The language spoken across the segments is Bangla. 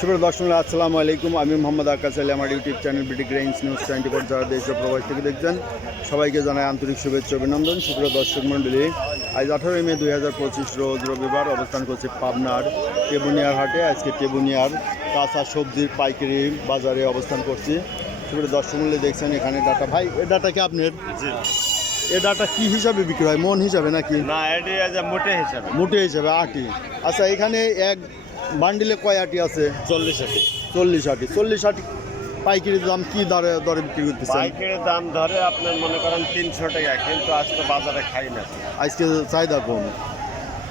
সুপ্রিয় দর্শক আসসালামু আলাইকুম। আমি মোহাম্মদ আকাশ আলী। আমার YouTube channel BD grains news 24 যারা দেশ ও প্রবাস থেকে দেখছেন সবাইকে জানাই আন্তরিক শুভেচ্ছা অভিনন্দন। সুপ্রিয় দর্শক মণ্ডলী, আজ 18 মে 2025 রোজ রবিবার অবস্থান করছে পাবনার টেবুনিয়ার হাটে। আজকে টেবুনিয়ার কাঁচা সবজির পাইকারি বাজারে অবস্থান করছি। সুপ্রিয় দর্শক মণ্ডলী, দেখছেন এখানে ডাটা। ভাই এ ডাটা কি আপনার? এ ডাটা কি হিসাবে বিক্রি হয়? মন হিসাবে নাকি? না, এটি মোটে হিসাবে। মোটে হিসাবে আটি। আচ্ছা, এখানে এক বান্ডিলে কয় আটি আছে? 40 আটি। 40 আটি পাইকারির দাম কি দরে বিক্রি করতেছেন? পাইকারির দাম ধরে আপনার মনে করেন 300 টাকা, কিন্তু আজকে বাজারে খাই না। আজকে চাহিদা কম,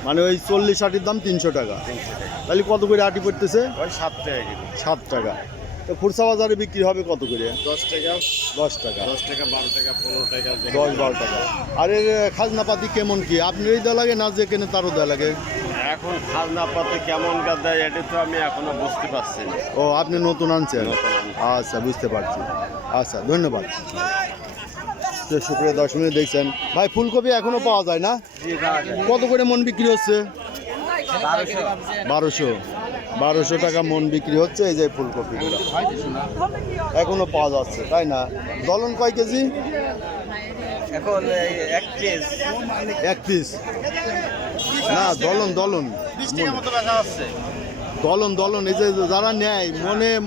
মানে ওই 40 আটির দাম 300 টাকা। 300 টাকা, তাহলে কত করে আটি পড়তেছে? ওই 7 টাকা কিলো। 7 টাকা। তো খুচরা বাজারে বিক্রি হবে কত করে? 10 টাকা, 10 টাকা, 10 টাকা, 12 টাকা, 15 টাকা, 10-12 টাকা। আর এর খাজনাপাতি কেমন কি? আপনারই দেওয়া লাগে না যে কেনে তারও দেওয়া লাগে? এখন খাজনা পাতি কেমন দেয় এটা তো আমি এখনো বুঝতে পারছি না। ও, আপনি নতুন আনছেন? আচ্ছা, বুঝতে পারছি। আচ্ছা, ধন্যবাদ। তো সুপ্রিয় দর্শক দেখছেন ভাই, ফুলকপি এখনো পাওয়া যায় না? কত করে মন বিক্রি হচ্ছে? 1200 টাকা মন বিক্রি হচ্ছে। এই যে ফুলকপিগুলো এখনো পাওয়া যাচ্ছে, তাই না? দলন কয় কেজি? এখন 1 কেজি 1 পিস না, দলন 20 টাকা মতো বেচা হচ্ছে। দলন এই যে যারা নেয়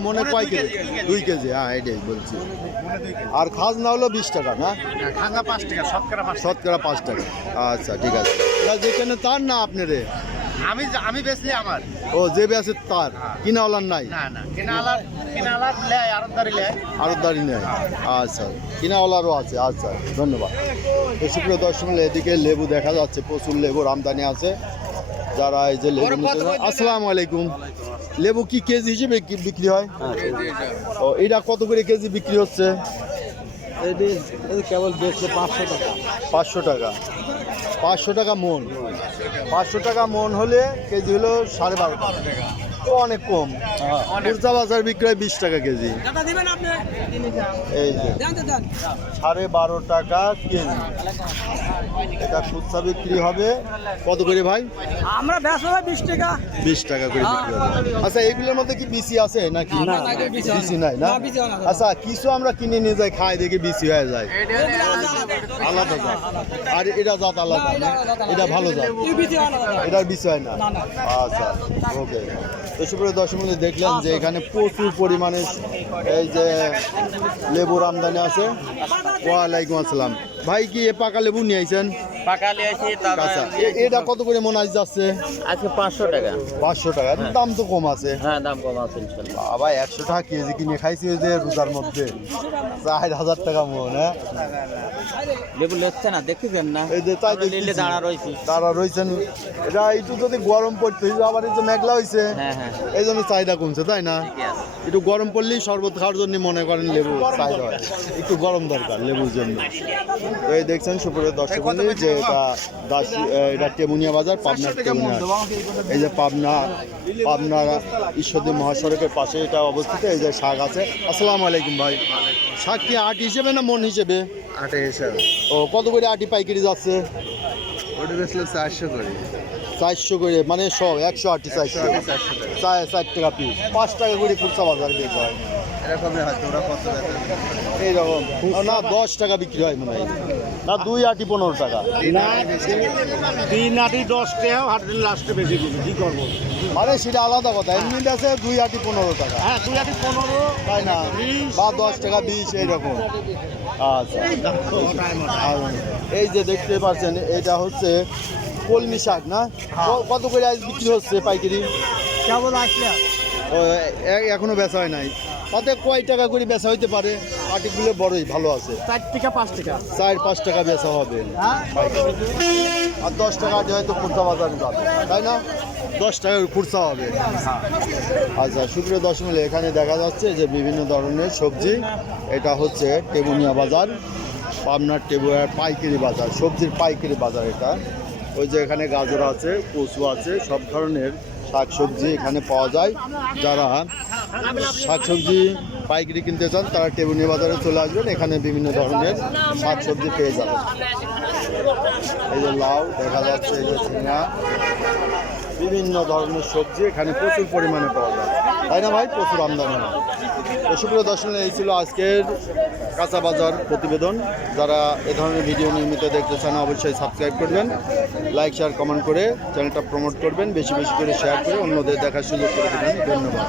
মনে কয় কেজি? 2 কেজি। হ্যাঁ, এটাই বলছি। আর খাজনা হলো 20 টাকা না? খাজনা 5 টাকা, শতকরা 5 টাকা। আচ্ছা, ঠিক আছে। এটা যেখানে তার না আপনারে? আমি বেচলি আমার। ও, যে বেচে তার, কিনাওয়ালার নাই? না, কিনালার লেয় আরতদারি লেয়। আরতদারি নেই। আচ্ছা, কিনাওয়ালারও আছে। আচ্ছা, ধন্যবাদ। তো সুপ্রিয় দর্শক, এদিকে লেবু দেখা যাচ্ছে, প্রচুর লেবুর আমদানি আছে। যারা এই যে লেবু নিতে চায়। আসসালামু আলাইকুম। লেবু কি কেজি হিসেবে বিক্রি হয়? ও, এটা কত করে কেজি বিক্রি হচ্ছে? কেবল বেচছে 500 টাকা। 500 টাকা। 500 টাকা মন। 500 টাকা মন হলে কেজি হলো 12.5 টাকা। তো অনেক কম। খুচরা বাজার বিক্রি হয় 20 টাকা কেজি। এই যে 12.5 টাকা কেজি। এটা খুচরা বিক্রি হবে কত করে ভাই? আমরা বেচা হয় 20 টাকা। 20 টাকা করে বিক্রি হবে। আচ্ছা, এইগুলোর মধ্যে কি বিসি আছে নাকি? না, বিসি নাই না? আচ্ছা, কিছু আমরা কিনে নিয়ে যাই, খাই দেখে বিসি হয়ে যায়। আলাদা জাত। আর এটা জাত আলাদা না? এটা ভালো জাত, এটার বিসি হয় না। আচ্ছা, ওকে। তো সুপ্রিয় দর্শক বন্ধু, দেখলেন যে এখানে প্রচুর পরিমাণে এই যে লেবুর আমদানি আছে। ওয়ালাইকুম আসসালাম। ভাই কি এ পাকা লেবু নিয়ে আইছেন? পাকালে আছে আচ্ছা, এটা কত করে মন আজ যাচ্ছে? আজকে 500 টাকা। 500 টাকা। দাম তো কম আছে। হ্যাঁ, দাম কম আছে ইনশাআল্লাহ। বাবা, 100 টাকা কেজি কিনে খাইছি ওই যে রোজার মধ্যে। 4000 টাকা মন। হ্যাঁ, লেবু লেচ্ছে না, দেখতেছেন না? এই যে তাই নিলে দাঁড়া রয়েছি। তারা রয়েছেন। এটা একটু যদি গরম পড়তে, আবার এই যে মেঘলা হয়েছে, হ্যাঁ, এই জন্য চাহিদা কমছে, তাই না? একটু গরম পড়লেই শরবত খাওয়ার জন্য মনে করেন লেবু চাহিদা হয়। একটু গরম দরকার লেবুর জন্য। তো এই দেখছেন সুপ্রিয় দর্শক বন্ধু, যে এটা টেবুনিয়া বাজার, পাবনার টেবুনিয়া। এই যে পাবনা ঈশ্বরদী মহাসড়কের পাশে এটা অবস্থিত। এই যে শাক আছে। আসসালামু আলাইকুম ভাই। শাক কি আট হিসেবে না মন হিসেবে? আটে হিসাব। ও, কত করে আটি পাইকারি যাচ্ছে? ওটা বেচলে 400 করে। 400 করে, মানে সব 100 আটি 400। 4 টাকা পিস। 5 টাকা করে খুচরা বাজার বিক্রি হয়। এরকমই হয়তো ওরা কত এইরকম না, 10 টাকা বিক্রি হয় মনে হয় না? 2 আটি 15 টাকা। 3 আটি 10 টাকা, হাটের লাস্টে বেশি দিবি, কি করবো? মানে সেটা আলাদা কথা। এমনি আছে 2 আটি 15 টাকা। হ্যাঁ, 2 আটি 15, তাই না? বা 10 টাকা 20 এইরকম। আচ্ছা, আর এই যে দেখতে পাচ্ছেন, এটা হচ্ছে কলমি শাক না? কত করে আজ বিক্রি হচ্ছে পাইকারি? কেবল আসলে ও, এখনো বেচা হয় নাই। তাতে কয় টাকা করে বেচা হইতে পারে? আটিগুলো বড়ই ভালো আছে। 4 টাকা 5 টাকা। 4-5 টাকা বেচা হবে পাইকারি। আর 10 টাকা আটি হয়তো খুচরা বাজারে যাবে, তাই না? 10 টাকার খুচরা হবে। আচ্ছা, সুপ্রিয় দর্শক, এখানে দেখা যাচ্ছে যে বিভিন্ন ধরনের সবজি। এটা হচ্ছে টেবুনিয়া বাজার, পাবনার টেবুনিয়ার পাইকারি বাজার, সবজির পাইকারি বাজার এটা। ওই যে এখানে গাজর আছে, কচু আছে, সব ধরনের শাকসবজি এখানে পাওয়া যায়। যারা শাকসবজি পাইকারি কিনতে চান তারা টেবুনিয়া বাজারে চলে আসবেন। এখানে বিভিন্ন ধরনের শাকসবজি পেয়ে যাবেন। এই যে লাউ দেখা যাচ্ছে, এই যে ঝিঙা, বিভিন্ন ধরনের সবজি এখানে প্রচুর পরিমাণে পাওয়া যায়, তাই না ভাই? প্রচুর আমদানি হয়। তো সুপ্রিয় দর্শক, এই ছিল আজকের কাঁচা বাজার প্রতিবেদন। যারা এ ধরনের ভিডিও নিয়মিত দেখতে চান অবশ্যই সাবস্ক্রাইব করবেন, লাইক শেয়ার কমেন্ট করে চ্যানেলটা প্রমোট করবেন, বেশি বেশি করে শেয়ার করে অন্যদের দেখার সুযোগ করে দেবেন। ধন্যবাদ।